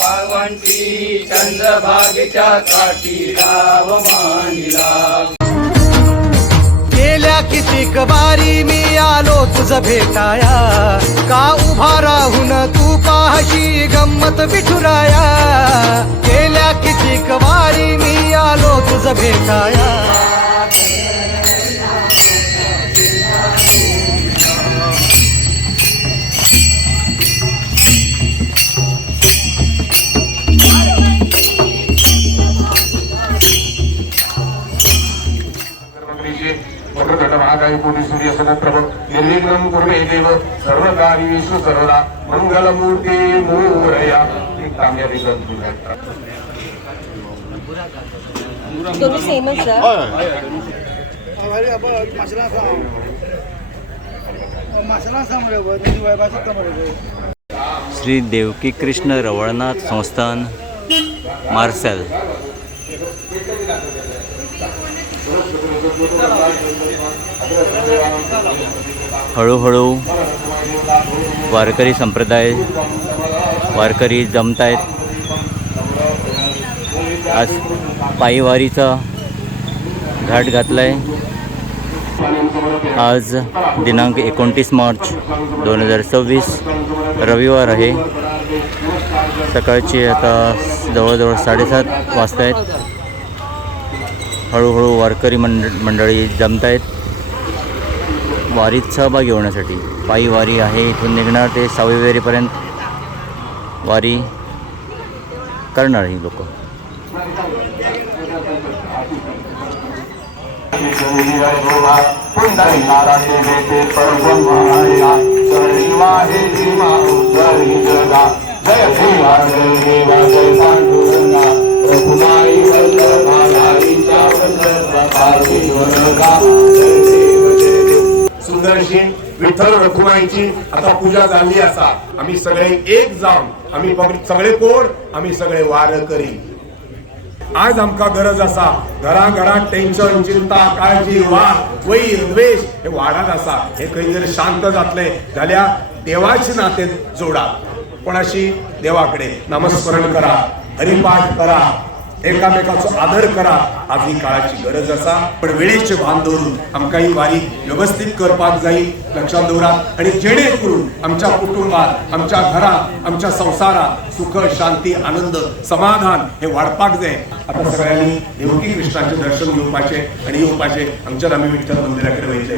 वाळवंटी चंद्रभागेच्या काठी राव मांडला. गेल्या कितीक बारी मी आलो तुझ भेटाया, का उभा राहून तू पाहशी गंमत विठुराया. गेल्या कितीक बारी मी आलो तुझ भेटाया. महागाई कोटी सूर्य समप्रभ निर्विघ्नं कुर्मे देव सर्वकार्येषु सर्वदा मंगलमूर्ती मोरया. एक कामयाबी दोन्ही सेमच श्री देवकी कृष्ण रवळनाथ संस्थान मार्सेल. हळूहळू वारकरी संप्रदाय वारकरी जमतायत. आज पायीवारीचा घाट घातलाय. आज दिनांक 29 मार्च 2026 रविवार आहे. सकाळची आता जवळजवळ 7:30 वाजता आहेत. हळूहळू वारकरी मंडळी जमत आहेत वारीत सहभागी होण्यासाठी. पायी वारी आहे. इथून निघणार ते सावळीवेरीपर्यंत वारी करणार ही लोक. सुंदरशी विठ्ठल रखुमाईची आता पूजा झाली असा. आम्ही सगळे एक जाऊन आम्ही सगळे कोण आम्ही सगळे वारकरी. आज आमका गरज असा घराघरात टेन्शन चिंता काळजी वाद वैर द्वेष हे वाढत असा. हे काही जर शांत जातले झाल्या देवाचे नाते जोडा. कोणाशी देवाकडे नामस्मरण करा, हरिपाठ करा, एकामेकाचा आदर करा. आज ही काळाची गरज असा. पण वेळेचे भान धरून आमका ही वारी व्यवस्थित करपाक जाईल लक्षात दवरा. आणि जेणेकरून आमच्या कुटुंबात आमच्या घरात आमच्या संसारात सुख शांती आनंद समाधान हे वाढपाक जाय. आता सगळ्यांनी देवकी कृष्णाचे दर्शन घेवपाचे आणि येवपाचे. आमच्या आम्ही विठ्ठल मंदिराकडे वयतले.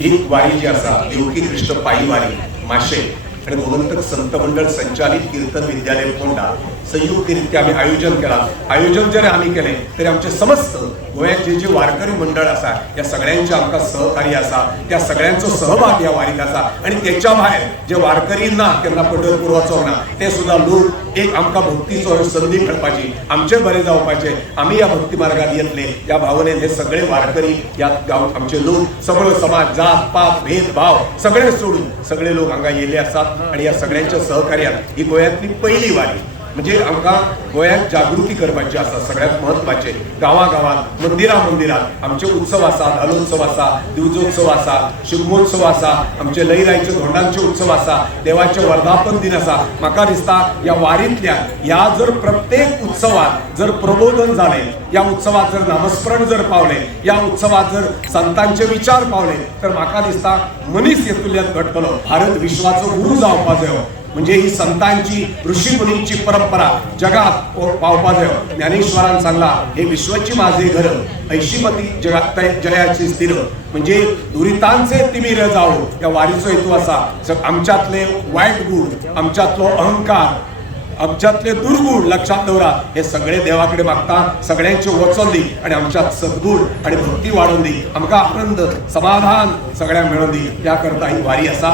ही वारी जी असा देवकी कृष्ण पायी वारी माशे आणि गोमंतक संत मंडळ संचालित कीर्तन विद्यालय फोंडा संयुक्तरित्या आम्ही आयोजन केला. आयोजन जरी आम्ही केले तरी आमचे समस्त गोव्यात जे वारकरी मंडळ असा या सगळ्यांचे आमका सहकार्य असा. त्या सगळ्यांचा सहभाग या वारीत असा. आणि त्याच्या बाहेर जे वारकरींना त्यांना पंढरपूर वचोवना ते सुद्धा लोक एक आमका भक्तीचो संधी मेळपाची आमचे बरे जावपाचे आम्ही या भक्ती मार्गात येतले या भावनेन हे सगळे वारकरी या गाव आमचे लोक सगळं समाज जात पात भेदभाव सगळे सोडून सगळे लोक हांगा येले असतात. आणि या सगळ्यांच्या सहकार्यात ही गोव्यातली पहिली वारी. म्हणजे आमका गोयात जागृती करपाची असा. सगळ्यात महत्वाचे गावागावात मंदिरात आमचे उत्सव असा. धालोत्सव असा, दिवजोत्सव असा, शिगमोत्सव असा, आमचे लईराईचे धोंडांचे उत्सव असा, देवाचे वर्धापन दिन असा. म्हाका दिसता या वारीतल्या या जर प्रत्येक उत्सवात जर प्रबोधन झाले, या उत्सवात जर नामस्मरण जर पावले, या उत्सवात जर संतांचे विचार पावले तर म्हाका दिसता मनीस येतुल्यात घडतलो भारत विश्वाचो गुरु जावपा जायो. म्हणजे ही संतांची ऋषी मुनींची परंपरा जगात पावपा जायो. ज्ञानेश्वरान सांगला हे विश्वाची माझे घर ऐशीमती जगात जयाची स्थिर. म्हणजे दुरितांचे तिमिर जावो या वारीचो हेतू असा. आमच्यातले वाईट गुण आमच्यातलो अहंकार आमच्यातले दुर्गुण लक्षात दवरा. हे सगळे देवाकडे मागता सगळ्यांचे वचन दी आणि आमच्यात सद्गुण आणि भक्ती वाढवून दी. आमका आनंद समाधान सगळ्या मिळवून दी. त्याकरता ही वारी असा.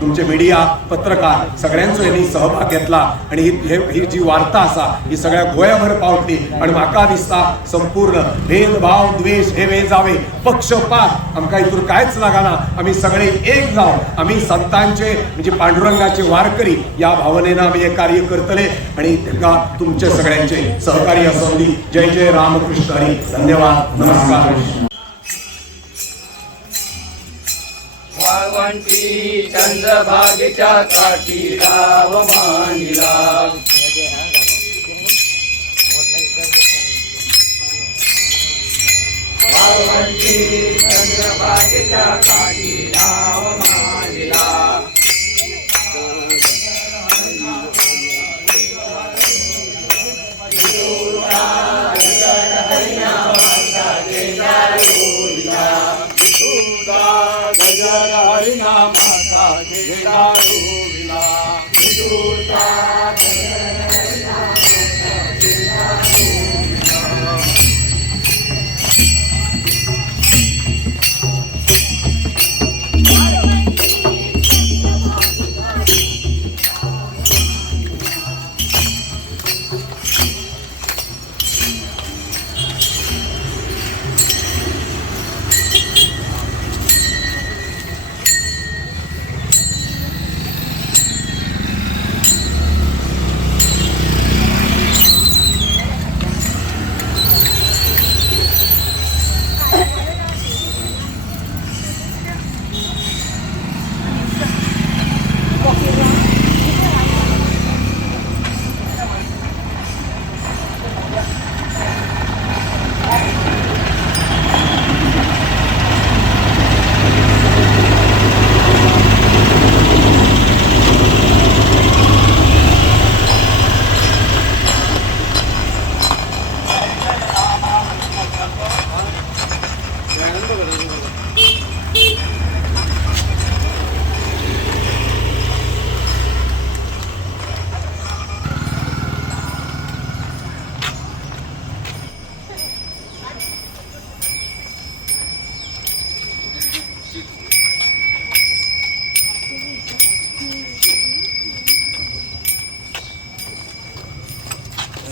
तुमचे मीडिया पत्रकार सगळ्यांचो यांनी सहभाग घेतला आणि ही जी वार्ता असा ही सगळ्या गोयाभर पावतली. आणि म्हाका दिसता संपूर्ण भेदभाव द्वेष हे वे जावे पक्षपात आमका इथून कायच लागना. आम्ही सगळे एक जाऊ. आम्ही संतांचे म्हणजे पांडुरंगाचे वारकरी या भावनेनं आम्ही हे कार्य करतले आणि त्यांना तुमचे सगळ्यांचे सहकार्य असू दे. जय जय रामकृष्ण हरी. धन्यवाद. नमस्कार. वाळवंटी चंद्रभागेच्या काठी राव मानिला वाळवंटी चंद्रभागेच्या काठी राव मानिला गजर हरिनामाचा झेंडा रोविला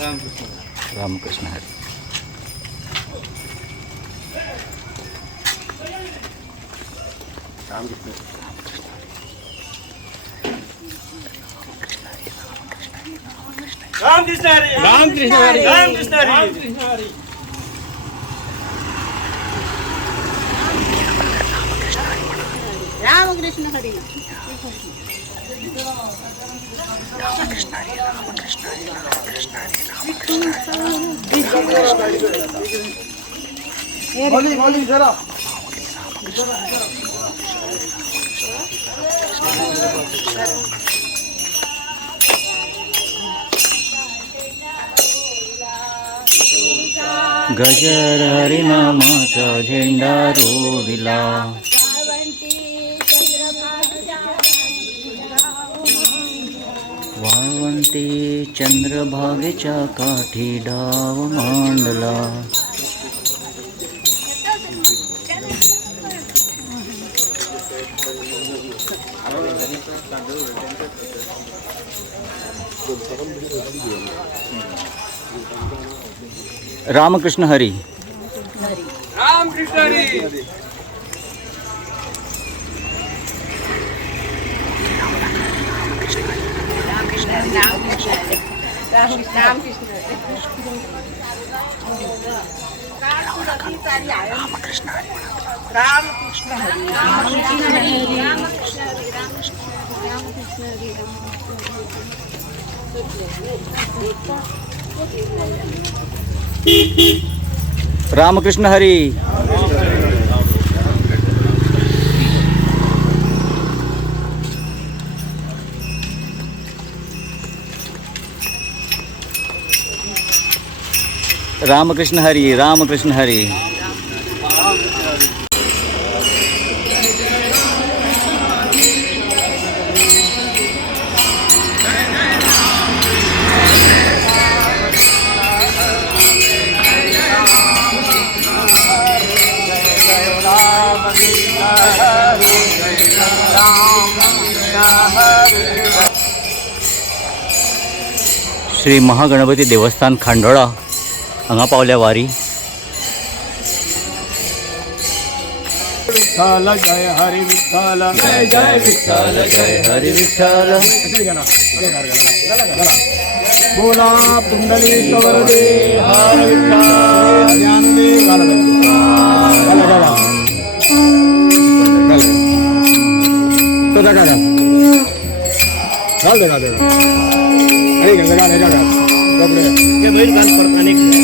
रामकृष्ण हरी. रामकृष्ण हरी रामकृष्ण हरी रामकृष्ण हरी रामकृष्ण हरी. गजर हरिनामाचा झेंडा रोविला वाळवंटी चंद्रभागेच्या काठी डाव मांडला. रामकृष्ण हरी. रामकृष्ण हरी रामकृष्ण हरी. रामकृष्ण हरी. रामकृष्ण हरी. श्री महागणपती देवस्थान खांडोळा हांगा पावल्या वारी. विठ्ठल जय हरी विठ्ठल जय जय विठ्ठल जय हरी विठ्ठल बोला पुंडलिक वरदे हर विठ्ठल ज्ञानदेव गणपती काढा घाल दे घाल दे अरे घाल घाल घाल कपडे ते बैल घाल परत अनेकदा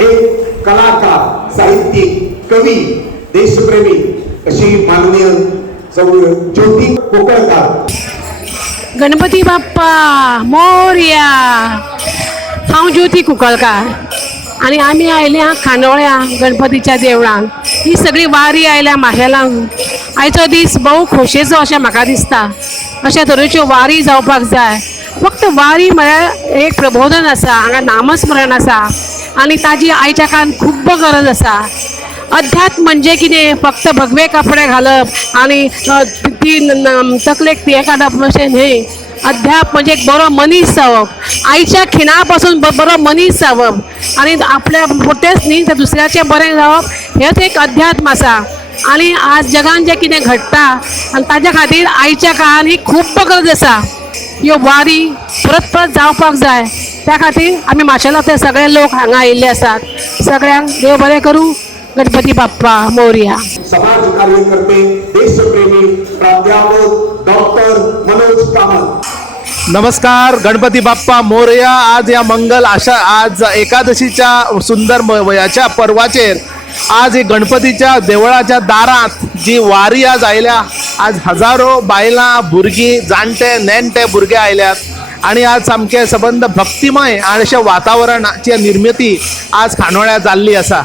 एक कलाकार, साहित्यिक, कवी, देशप्रेमी अशी माननीय ज्योती कोकळकर. गणपती बाप्पा मोरया. हांव ज्योती कुंकळकार आणि आम्ही आयले हा खांडोळ्या गणपतीच्या देवळान. ही सगळी वारी आयल्या माशेलांक. आयचो दीस भोव खोशयेचो अशें म्हाका दिसता. अशा तरेच्यो वारी जावपाक जाय. फक्त वारी म्हळ्यार एक प्रबोधन आसा, हांगा नामस्मरण आसा आनी ताजी आयच्या काळान खूब गरज आसा. अध्यात्म म्हणजे कितें? फक्त भगवे कपडे घालप आनी ती तकलेक हे काडप अशें न्हय. अध्यात्म म्हणजे एक बरो मनीस जावप. आयच्या खिणा पासून बरो मनीस जावप आनी आपल्या पुरतेंच न्ही तर दुसऱ्याचें बरें जावप हेंच एक अध्यात्म आसा. आनी आज जगान जें कितें घडटा आनी ताज्या खातीर आयच्या काळान ही खूब गरज आसा. ह्यो वारी परत परत जावपाक जाय. त्या खातीर आमी माशेलांतले सगळे लोक हांगा आयिल्ले आसात. सगळ्यांक देव बरें करूं. गणपती बाप्पा मोरया. समाज कार्यकर्ते, देशप्रेमी, प्राध्यापक डॉक्टर मनोज कामत. नमस्कार. गणपती बाप्पा मोरया. आज या मंगल आज एकादशीच्या सुंदर वयाच्या पर्वाचेर आज एक गणपतीच्या देवळाच्या दारात जी वारी आज आयल्या. आज हजारो बायलां, भुरगीं, जाणटे, नेणटे भुरगे आयल्यात आणि आज सामकें सबंद भक्तिमय आणि अशें वातावरणाची निर्मिती आज खांडोळ्या जाल्ली आसा.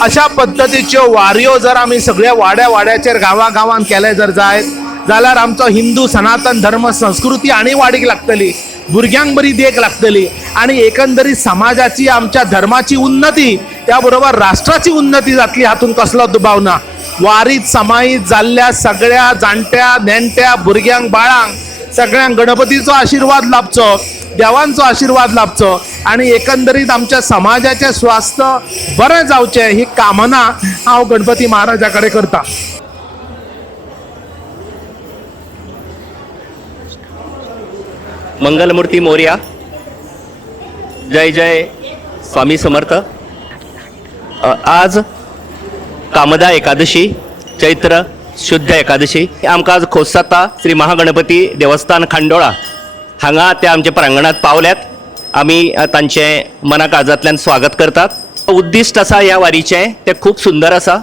अशा पद्दतीच्यो वारयो जर आमी सगळ्या वाड्याचेर गांवांत केले जर जायत जाल्यार आमचो हिंदू सनातन धर्म संस्कृती आनी वाडीक लागतली. भुरग्यांक बरी देख लागतली आणि एकंदरीत समाजाची, आमच्या धर्माची उन्नती, त्या बरोबर राष्ट्राची उन्नती जातली. हातून कसलो दुबाव ना. वारीत समायीत जाल्ल्या सगळ्या जाणट्या, नेणट्या, भुरग्यांक, बाळांक सगळ्यांक गणपतीचो आशिर्वाद लाभचो, देवांचो आशिर्वाद लाभचो आणि एकंदरीत आमच्या समाजाचें स्वास्थ्य बरें जावचें ही कामना हांव गणपती महाराजा कडेन करता. मंगलमूर्ती मोरया. जय जय स्वामी समर्थ. आज कामदा एकादशी, चैत्र शुद्ध एकादशी. आमकां आज खोस जाता श्री महागणपती देवस्थान खांडोळा हांगा ते आमच्या प्रांगणात पावल्यात. आमी तांचें मना काळजांतल्यान स्वागत करतात. उद्दिश्ट आसा ह्या वारीचें तें खूब सुंदर आसा.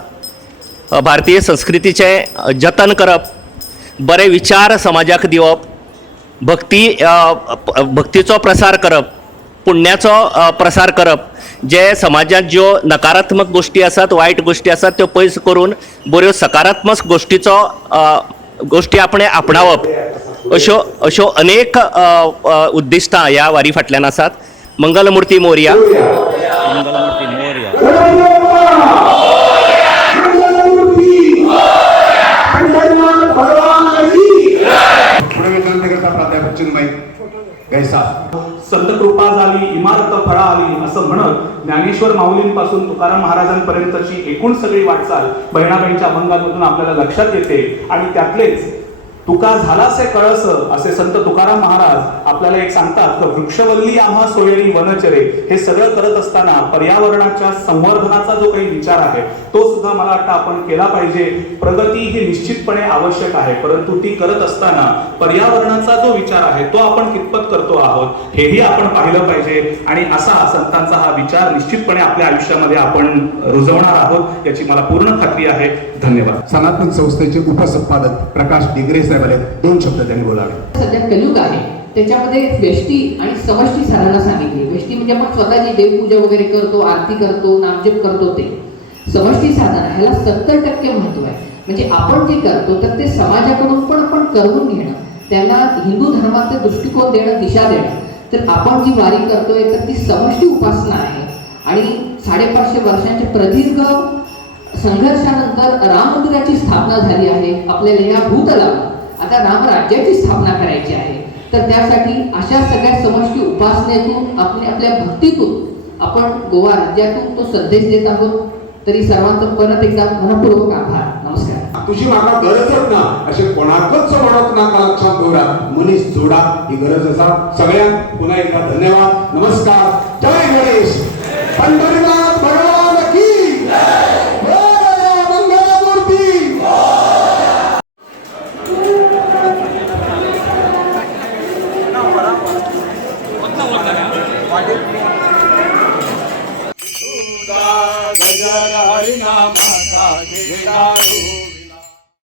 भारतीय संस्कृतीचें जतन करप, बरे विचार समाजाक दिवप, भक्तीचो प्रसार करप, पुण्याचो प्रसार करप. जे समाजात ज्यो नकारात्मक गोष्टी आसात, वायट गोष्टी आसात त्यो पयस करून बऱ्यो सकारात्मक गोष्टी आपणावप अश्यो अनेक उद्दिश्टां ह्या वारी फाटल्यान आसात. मंगलमूर्ती मोरया. मंगलमूर्ती मोरया. संत कृपा झाली, इमारत फळा आली असं म्हणत ज्ञानेश्वर माऊलींपासून तुकाराम महाराजांपर्यंतची एकूण सगळी वाटचाल बहिणाबाईंच्या अभंगांमधून आपल्याला लक्षात येते. आणि त्यातलेच तुका झालासे कळस असे संत तुकाराम महाराज आपल्याला एक सांगतात की वृक्षवल्ली आम्हा सोयरी वनचरे हे सगळं करत असताना पर्यावरणाच्या संवर्धनाचा जो काही विचार आहे तो सुद्धा मला वाटतं आपण केला पाहिजे. प्रगती ही निश्चितपणे आवश्यक आहे, परंतु ती करत असताना पर्यावरणाचा जो विचार आहे तो आपण कितपत करतो आहोत हेही आपण पाहिलं पाहिजे. आणि असा संतांचा हा विचार निश्चितपणे आपल्या आयुष्यामध्ये आपण रुजवणार आहोत याची मला पूर्ण खात्री आहे. धन्यवाद. सनातन संस्थेचे उपसंपादक प्रकाश डिग्रे साहेब आले, 2 शब्द त्यांनी बोलावे. सध्या कलियुग आहे त्याच्यामध्ये व्यष्टी आणि समष्टी साधना सांगितली. व्यष्टी म्हणजे आपण स्वतःची देवपूजा वगैरे करतो, आरती करतो, नामजप करतो. ते समष्टी साधना ह्याला 70% महत्व आहे. म्हणजे आपण जे करतो तर ते समाजाकडून पण आपण करवून घेणं, त्याला हिंदू धर्माचा दृष्टिकोन देणं, दिशा देणं. तर आपण जी वारी करतोय तर ती समष्टी उपासना आहे. आणि 550 वर्षांच्या प्रदीर्घ संघर्षानंतर राम मंदिराची स्थापना झाली आहे. आपल्याला या भूतलावर आता रामराज्याची स्थापना करायची आहे. तर त्यासाठी अशा सगळ्या समष्टी उपासनेतून आपल्या भक्तीतून आपण गोवा राज्यातून तो संदेश देत आहोत. तरी सर्वांचं परत एकदा मनपूर्वक आभार. नमस्कार. तुझी माका गरजच ना असे कोणाकच म्हणत नाका लक्षात ठेवला मनीस जोडा ही गरज असा. सगळ्यांना पुन्हा एकदा धन्यवाद. नमस्कार. जय गणेश. पंढरीनाथ भगवान की गजर हरिनामाचा घेणारो